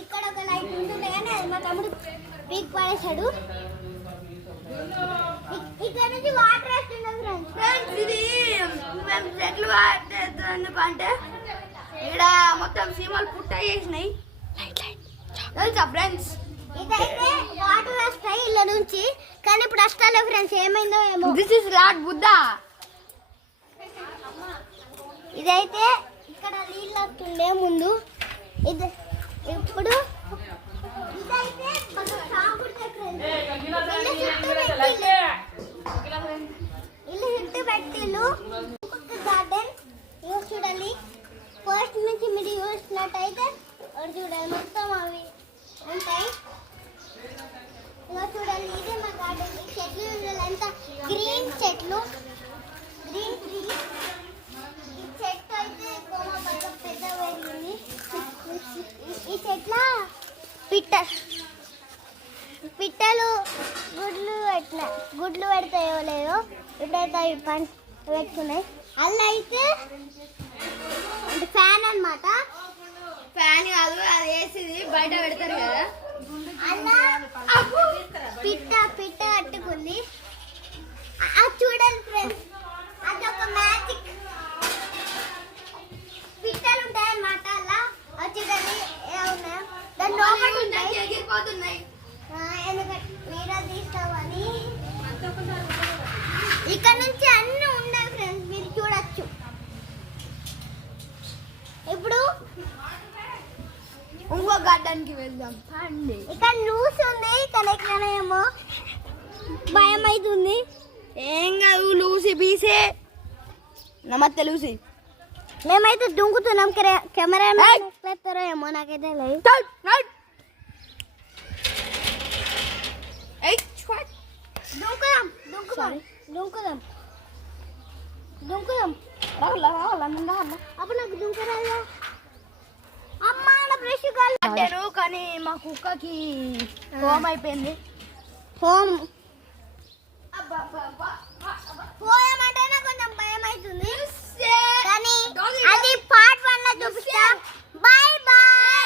ఇక్కడ ఒక లైట్ ఉంటుంది కానీ మా తమ్ముడు పీక్ పడేసాడు. ఇక్కడ నుంచి వాటర్ వస్తుంది ఫ్రెండ్స్. ఇది మేము చెట్లు ఎందుకంటే ఇక్కడ మొత్తం సీమలు పుట్ట చేసినాయి తెలుసా ఫ్రెండ్స్. ఇదైతే వాటర్ వస్తాయి ఇళ్ళ నుంచి, కానీ ఇప్పుడు వస్తాలే ఫ్రెండ్స్. ఏమైందో ఏమో. This is lord Buddha. ఇదైతే ఇక్కడ నీళ్ళు వస్తుండే ముందు, ఇది ఇప్పుడు ఇదైతే ఇల్లు చుట్టూ పెట్టిల్లు గార్డెన్. ఇవి చూడాలి ఫస్ట్ నుంచి మీరు చూసినట్టయితే చూడాలి మొత్తం అవి ఉంటాయి. ఇంకా చూడండి ఇదే మా గార్డెన్. ఈ చెట్లు ఎంత గ్రీన్ చెట్లు, గ్రీన్ ట్రీ. ఈ చెట్టు అయితే కోమ బాగా పెద్ద పెరిగింది. ఈ చెట్ల పిట్టలు గుడ్లు పెడతాయో లేదో. ఇప్పుడైతే అవి పెట్టుకున్నాయి. అల్ల అయితే అంటే ఫ్యాన్ అన్నమాట. ఫ్యాన్ కాదు, అది వేసేది బయట పెడతారు కదా. అలా పిట్ట కట్టుకుంది. అది చూడండి ఫ్రెండ్స్, అదొక మ్యాజిక్. పిట్టలు ఉంటాయి అన్నమాట అలా. అది చూడండి ఏమున్నాయో దాని లోపల ఉంటాయి, ఎగిరిపోతున్నాయి. ఎందుకంటే మీరు తీస్తామని ఇక్కడ నుంచి అన్ని ఉన్నాయి ఫ్రెండ్స్, మీరు చూడొచ్చు. ఇప్పుడు ఇంకో గార్డెన్కి వెళ్దాం. ఇక్కడ లూసి ఉంది, కానీ ఎక్కడేమో భయం అవుతుంది. ఏం కాదు, లూసి బీసే. నమస్తే లూసి. మేమైతే దుంకుతున్నాం. కెమెరా ఎత్తారో ఏమో నాకైతే లేదు. దుంకుదాం. అప్పుడు నాకు దుంకరాదా? అమ్మ బ్రష్ కట్టారు, కానీ మా కుక్కకి హోమ్ అయిపోయింది. హోమ్ పోయామంటేనే కొంచెం భయం అవుతుంది, కానీ అది పార్ట్ 1 లో చూపిస్తా. Bye bye.